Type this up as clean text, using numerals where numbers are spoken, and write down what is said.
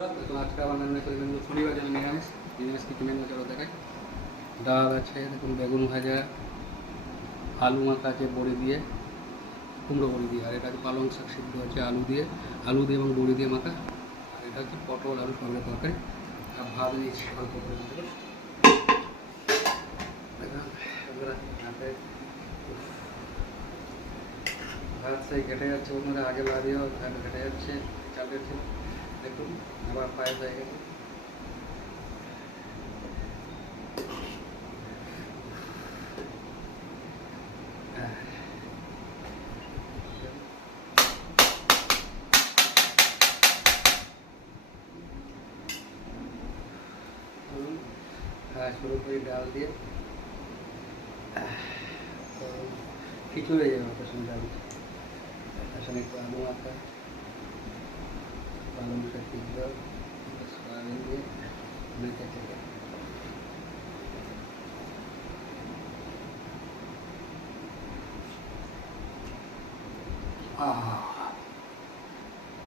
দেখুন আজকে আমার রান্না করে দেবো শনিবার জন্য নিরামিষ নিরামিষ কিছু মেনু চলো দেখাই। ডাল আছে, দেখুন বেগুন ভাজা, আলু মাখা আছে বড়ি দিয়ে, কুমড়ো বড়ি দিয়ে, আর এটা হচ্ছে পালং শাক সিদ্ধ আছে আলু দিয়ে এবং বড়ি দিয়ে মাখা, আর এটা হচ্ছে পটল আলু সঙ্গে তরকারি, আর ভাত নিয়েছি অল্প করে দেখুন ভাত সেই ঘেটে যাচ্ছে, বন্ধুরা আগে লাগিয়েও ভাত ঘেটে যাচ্ছে চালের ছিল। দেখুন আবার পায়েস হয়ে গেছে। শুরু করি ডাল দিয়ে, খিচুড়ি হয়ে যাবে ওটার সঙ্গে ডাল, তার সঙ্গে একটু আলু মাখা, পালং শাক সিদ্ধ, সয়াবিন দিয়ে মেখে থেকে আহা